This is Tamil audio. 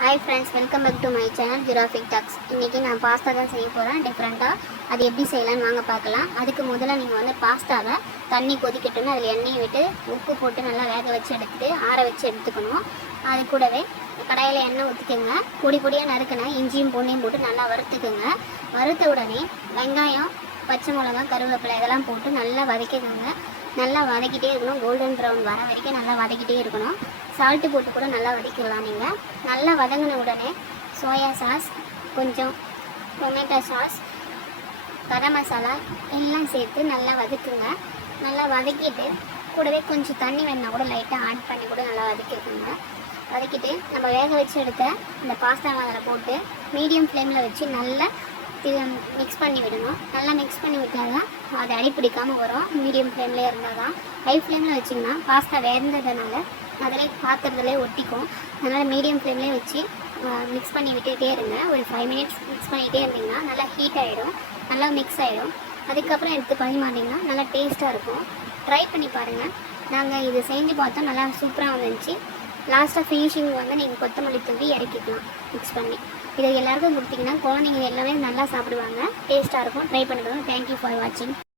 Hi friends, welcome back to my channel Giraffic Talks. இன்றைக்கி நான் பாஸ்தா தான் செய்ய போகிறேன். டிஃப்ரெண்ட்டாக அது எப்படி செய்யலான்னு வாங்க பார்க்கலாம். அதுக்கு முதல்ல நீங்கள் பாஸ்தாவை தண்ணி கொதிக்கட்டுன்னு அதில் எண்ணெயை விட்டு உப்பு போட்டு நல்லா வேக வச்சு எடுத்துட்டு ஆற வச்சு எடுத்துக்கணும். அது கூடவே கடாயில் எண்ணெய் ஊற்றிக்கோங்க. பொடி பொடியாக நறுக்கின இஞ்சியும் பூண்டையும் போட்டு நல்லா வறுத்துக்குங்க. வறுத்த உடனே வெங்காயம், பச்சை மிளகா, கருவேப்பிலை இதெல்லாம் போட்டு நல்லா வதக்கிக்கோங்க. நல்லா வதக்கிட்டே இருக்கணும். கோல்டன் ப்ரௌன் வர வரைக்கும் நல்லா வதக்கிட்டே இருக்கணும். சால்ட்டு போட்டு கூட நல்லா வதக்கிடலாம். நீங்கள் நல்லா வதங்கின உடனே சோயா சாஸ், கொஞ்சம் டொமேட்டோ சாஸ், கரம் மசாலா எல்லாம் சேர்த்து நல்லா வதக்குங்க. நல்லா வதக்கிட்டு கூடவே கொஞ்சம் தண்ணி வேணால் கூட லைட்டாக ஆட் பண்ணி கூட நல்லா வதக்கிக்கோங்க. வதக்கிட்டு நம்ம வேக வச்சு எடுத்த இந்த பாஸ்தா அதில் போட்டு மீடியம் ஃப்ளேமில் வச்சு நல்லா மிக்ஸ் பண்ணி விடணும். நல்லா மிக்ஸ் பண்ணி விட்டால் தான் அது அடிப்பிடிக்காமல் வரும். மீடியம் ஃப்ளேம்லேயே இருந்தால் தான். ஹை ஃப்ளேமில் வச்சிங்கன்னா பாஸ்தா வேர்ந்ததுனால அதிலே பாத்திரத்துலேயே ஒட்டிக்கும். அதனால் மீடியம் ஃப்ளேம்லேயே வச்சு மிக்ஸ் பண்ணி விட்டுகிட்டே இருங்க. ஒரு 5 மினிட்ஸ் மிக்ஸ் பண்ணிகிட்டே இருந்தீங்கன்னா நல்லா ஹீட் ஆகிடும், நல்லா மிக்ஸ் ஆகிடும். அதுக்கப்புறம் எடுத்து பரிமாறிங்கன்னா நல்லா டேஸ்ட்டாக இருக்கும். ட்ரை பண்ணி பாருங்கள். நாங்கள் இது செஞ்சு பார்த்தோம், நல்லா சூப்பராக வந்துச்சு. லாஸ்ட்டாக ஃபினிஷிங் நீங்கள் கொத்தமல்லி தூவி இறக்கிக்கலாம் மிக்ஸ் பண்ணி. இதை எல்லாருக்கும் கொடுத்தீங்கன்னா குழந்தைங்க எல்லாமே நல்லா சாப்பிடுவாங்க. டேஸ்ட்டாக இருக்கும். ட்ரை பண்ணுறோம். தேங்க்யூ ஃபார் வாட்சிங்.